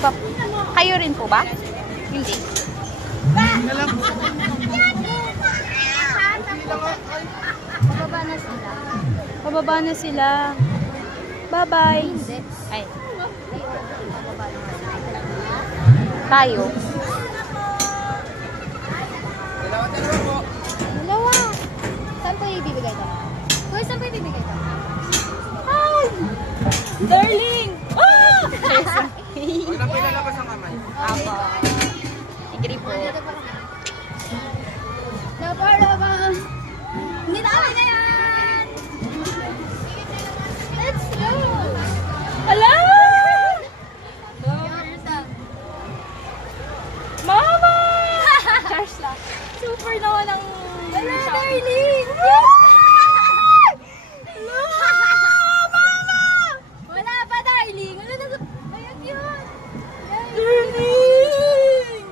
pa. Kayo rin po ba? Hindi. Pababa na sila. Pababa na sila. Bye-bye. Hindi. Ay, Pababa na sila. tayo. Dalawa. Saan po ibibigay ito? Kuya, saan po ibibigay ito? Hi! Darling! Ah! Walang pinalabas ang kamay. Apo. Agree po. Dito pa kami. Laba. Hindi na kami na yan! Let's go! Hala! Mama! Charge lang. Super naman ang... Hello, darling! Mama! Wala pa, darling. Wala na sa... Ayan yun. Darling!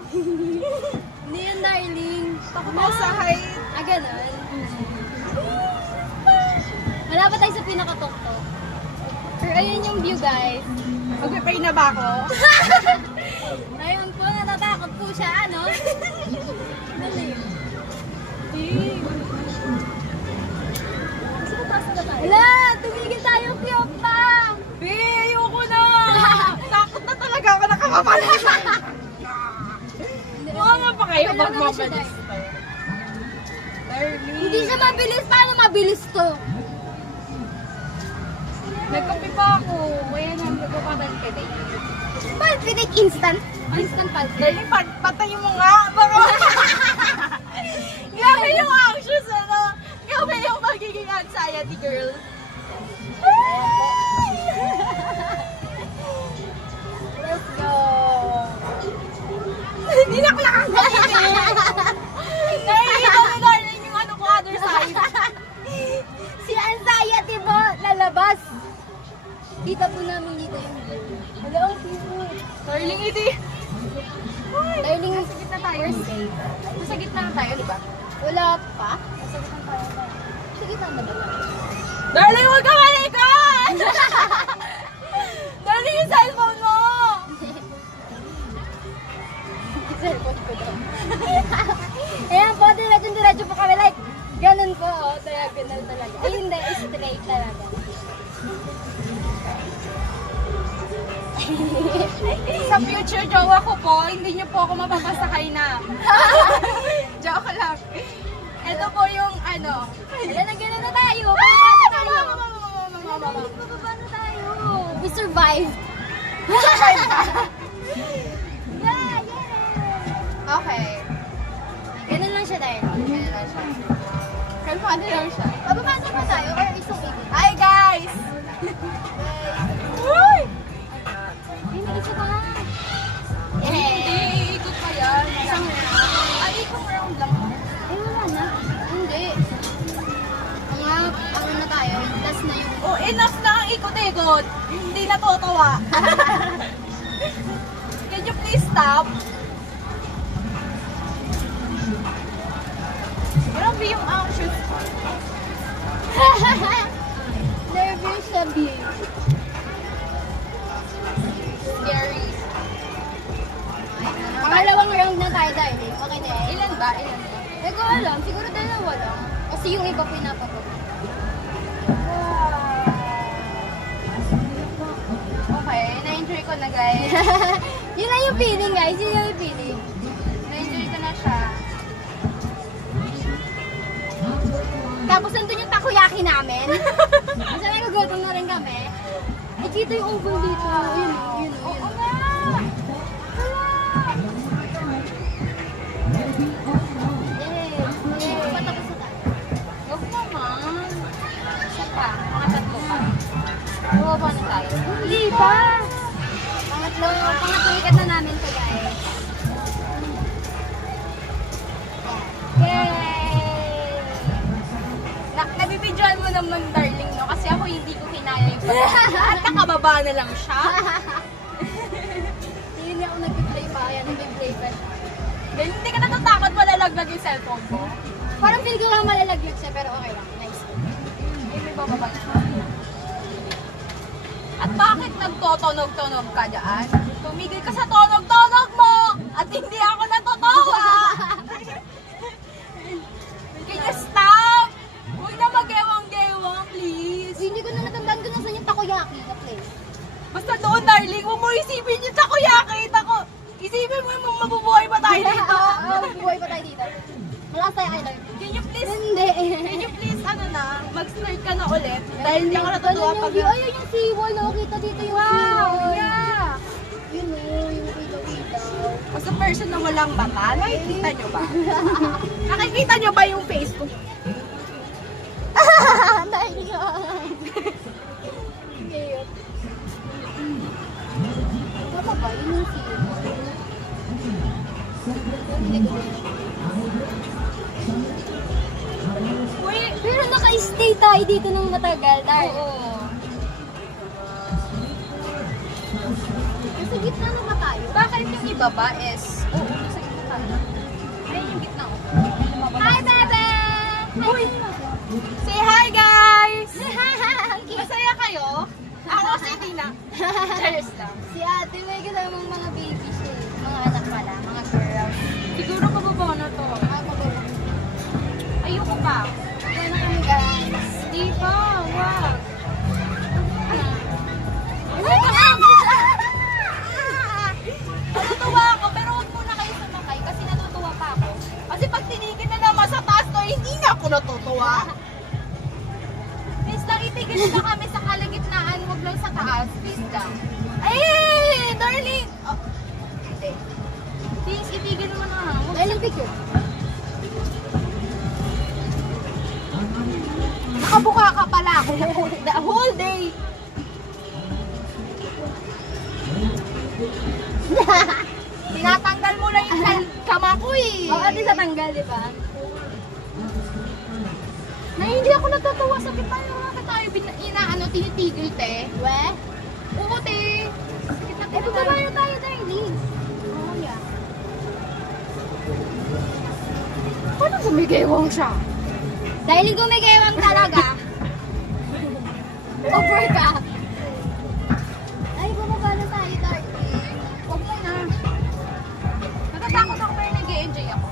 Hindi yun, darling. Nasa height. Ah, ganun. Wala pa tayo sa pinakatok-tok. Pero ayun yung view, guys. Mag-pray na ba ako? Ayun po, natatakot po siya, ano? Dali. Wala! Tumigil tayo, cute pa! Be, ayoko na! Takot na talaga ako nakamapalis. Mukha nga pa kayo Wala naman siya, magmapalis. Darling. Hindi siya mabilis. Paano mabilis to? Nagkape pa ako. Kaya na, nagpapadalpede. Palpitate instant. Instant palpitate. Darling, patay mo nga. Baka... Grabe yung anxious, ano? Grabe yung magiging anxiety, girl. Let's go. Hindi na ko nakakalitin. Nakikita mo, darling, yung ano ko, other side. Si anxiety mo, lalabas. Kita po namin dito yung view. Hello, cute. Darling, hindi. Darling, Sa gitna tayo. safe. Sa gitna na tayo, di ba? Wala pa? Sige na ba tayo? Darling, huwag ka malikot! Darling, yung cellphone mo! Cellphone ko daw. Ayan po, diretso po kami. Like, ganun po, oh, diagonal talaga. Ay, hindi, straight talaga. Sa future jowa ko po, hindi niyo po ako mapapasakay na. Joke lang. Ito po yung ano. Wala na ganun na tayo. Bababa na tayo. Bababa na tayo. We survived. Yeah. Okay. Ganun lang siya dahil. Ganun lang siya. Kalmado lang siya. Bababa na ba tayo or isang ikot? Hi guys! Uy! Ay, nag-isa ka nga. Hindi, ikot pa yan. Isang round. Ay, ikot round lang. Ay, wala na. Hindi. Mga, ano na tayo, last na yung... Oh, enough na ang ikot-ikot. Hindi natutuwa. Can you please stop? Grabe yung anxious. Nervous siya, B. Scary. Pangalawang round na tayo dahil. Okay na eh. Ilan ba? Ilan ba? Hindi ko alam. Siguro dalawa lang. Kasi yung iba pinapapag. Okay, na-enjoy ko na guys. Yun lang yung feeling, guys. Yun lang yung feeling. Na-enjoy ko na siya. Tapos nandun yung takoyaki namin. Kasi nagugutom na rin kami. Ay, dito yung oven dito. Yun. Oo nga! Patapos na tayo. Huwag naman. Isa pa. Mga tatlo pa. Bumaba na tayo. Hindi pa. Pangatlo ikat na namin to, guys. Yay! Nabibidyoan mo naman, darling, no? Kasi ako hindi ko kinaya yung pag- At nakababa na lang siya. Hindi niya ako nag-play pa. Ayan, nag-play pa. Then, hindi ka natatakot malalaglag yung cellphone ko. Parang feel ko lang malalaglag siya, pero okay lang. Nice. Eh, may bababa na siya. At bakit nagtotonog-tonog ka dyan? Tumigil ka sa Hindi ako natutuwa pag... Ayun yung seawall, oh. Kita dito yung Wow! seawall. Yeah! Yun oh, yung ilaw-ilaw. As a person na walang mata, nakikita nyo ba? Nakikita nyo ba yung Facebook? Dahil yan. Ngayon. Tama ba? Yun yung seawall. Uy! Pero naka-stay tayo dito ng matagal, Dar. Oo. Nasa gitna na ba tayo? Bakit yung iba ba is... Oo, nasa gitna tayo. Ay, yung gitna ko. Hi, Bebe! Uy! Say hi, guys! Masaya kayo? Ako si Tina. Cheers lang. Si ate may kasamang mga baby siya. Mga anak pala, mga girls. Siguro pababa na to. Ay, maganda. Ayoko pa. Kaya na kami, guys. Di pa, wag. Natutuwa ako, pero huwag muna kayo sumakay kasi natutuwa pa ako. Kasi pag tinigil na naman sa taas to, hindi na ako natutuwa. Please lang, itigil na kami sa kalagitnaan, huwag lang sa taas. Please lang. Ay, darling! Oh, hindi. Please, itigil mo na. Huwag Dahil ang picture. Nakabuka ka pala ako the whole day. Tinatanggal mo na yung kama ko eh. Oo, ate sa tanggal, di ba? Na hindi ako natutuwa sa kita yung mga tayo inaano, tinitigil te. We? Oo te. Sakit na Eh, baba na tayo, darling. Oh, yeah. Paano gumigewang siya? Dahil gumigewang talaga. Over ka. Ay, bumaba na tayo, darling. Huwag mo na. Natatakot ako pero nag-e-enjoy ako.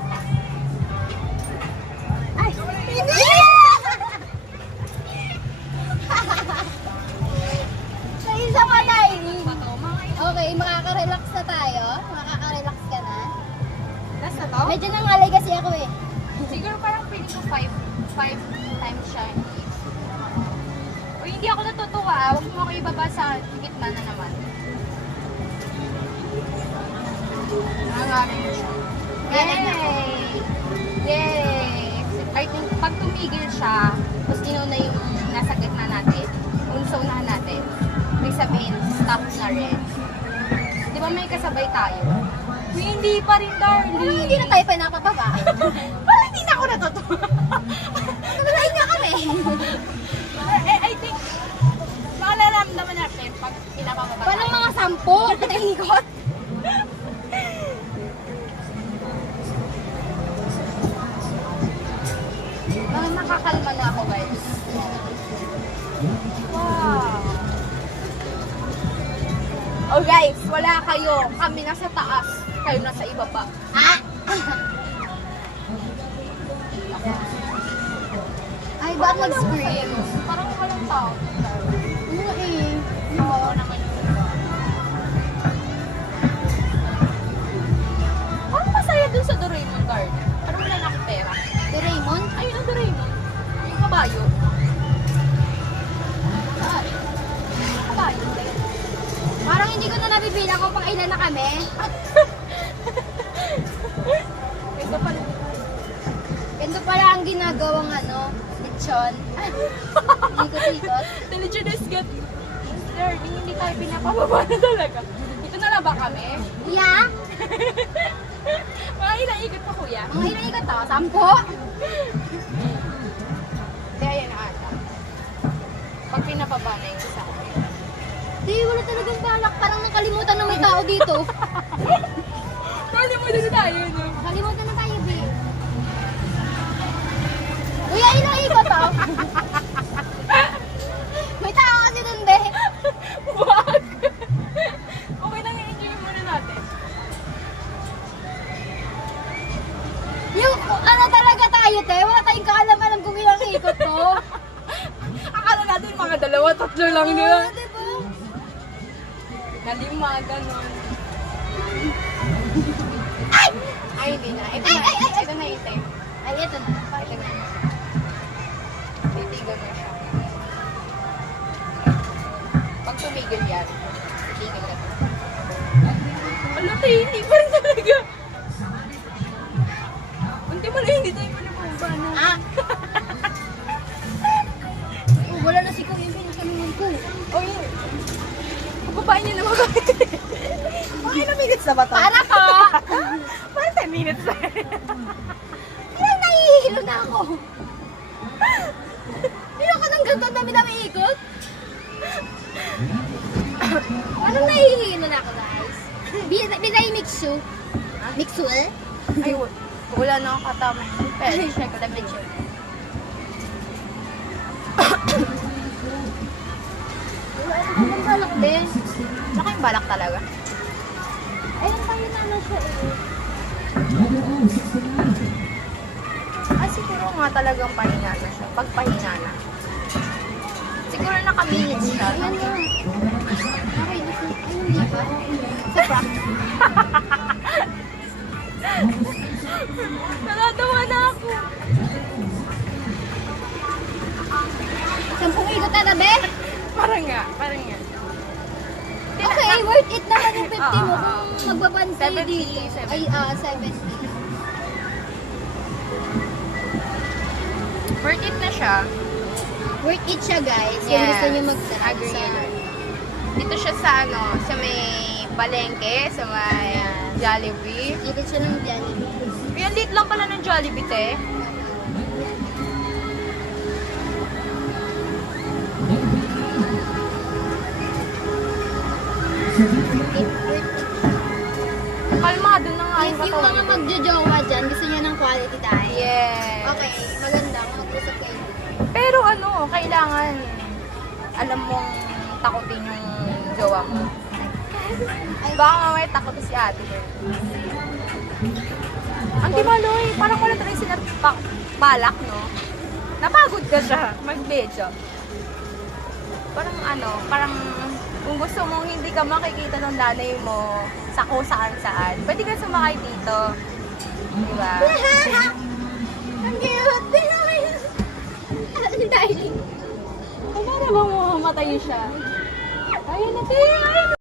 Ay, hindi! Sa isa pa, darling. Bato, mga Okay, makaka-relax na tayo. Makaka-relax ka na. last na to? Medyo nangalay kasi ako eh. Siguro parang feeling ko 5 times siya. O hindi ako natutuwa, huwag mo ako ibaba sa gitna na naman. Nangangamin siya. Yay! Yay! I think pag tumigil siya, tapos inuna yung nasa gitna natin, unsa unahan natin, may sabihin, stop na rin. Di ba may kasabay tayo? Hindi pa rin, darling. Hindi na tayo pa napapaba. Parang hindi na ako natutuwa. Nalay na kami. I think, makalaramdaman natin pag pinapababa. Parang mga 10 na ikot. Nakakalma na ako, guys. Wow. Oh guys, wala kayo. Kami nasa taas. Kayo nasa ibaba. Ah! Ay, ba't nag-scream? Parang walang tao. Oo eh. Oo naman yung iba. Parang masaya dun sa Doraemon Garden. Parang wala na akong pera. Doraemon? Ayun ang Doraemon. Yung kabayo. Saan? Yung kabayo. Parang hindi ko na nabibilang kung pang ilan na kami. Ito pala. Ganito pala ang ginagawang lechon. Ikot-ikot. The legend is good. Darling, hindi tayo pinapababa na talaga. Ito na lang ba kami? Yeah? Mga ilang ikot pa kuya? Mga ilan ikot to? 10? Hindi, ayan na ata. Pag pinapaba na yung isa. Di, wala talagang balak. Parang nakalimutan na may tao dito. Pwede mo din tayo, no? Nakalimutan na tayo, B. Kuya, ilang ikot to? May tao kasi dun, be. Wag! Okay lang, i-enjoy muna natin. Yung talaga tayo, te. Wala tayong kaalam-alam kung ilang ikot to. Akala natin mga 2-3 lang Oo, nila. diba? Nalima, ganon. Ay! Ay, hindi na. Ito na. Ito na ite. Ay, ito na. Ito na. Titigan na siya. pag tumigil yan, tigil ka. Wala tayo, hindi pa rin talaga. Hindi mo na, hindi tayo manabamba na. Ah! Oh, wala na si Kuya Bin, kanungan ko. O yun. Pagbabain niya naman kami. Mga ilang minutes na ba to? Para ko! Parang 10 minutes na. Ilang nahihilo na ako. Hindi ako ng ganito dami na may ikot. Anong nahihilo na ako, guys? Binay mixu. Mixu eh? Ay, wala na akong katama. Pero, check ko, temperature. Ang balak din. Saka yung balak talaga. Ayun pa yun na siya eh. Ah, siguro nga talagang pahinga na siya. Pagpahinga na. Siguro naka-minutes siya. Ayan na. Okay, ayun di ba? Sa prank. Nakatawa na ako. 10 ikot na be? Parang nga, parang nga. Okay, worth it naman yung 50 mo Ah. kung magbabansay 70, dito. 70. Ay, 70. Worth it na siya. Worth it siya, guys. Kung Yes. gusto nyo mag-try Agree. sa... Dito siya sa ano, sa may palengke, sa may Jollibee. Dito siya ng Jollibee. Yung lit lang pala ng Jollibee, te. Kalmado na nga If yung mga magjojowa dyan, gusto nyo ng quality time. Yes. Okay, maganda. Mag-usap kayo. Pero ano, kailangan alam mong takutin yung jowa mo. Baka mamaya takutin si ate. Ang timaloy, parang wala talagang balak, no? Napagod ka siya, mag-medyo. Parang ano, parang kung gusto mong hindi ka makikita ng nanay mo sa kung saan-saan, pwede ka sumakay dito. Diba? Ang cute! Ang darling. Ano na bang mamamatay siya? Ayun na, te!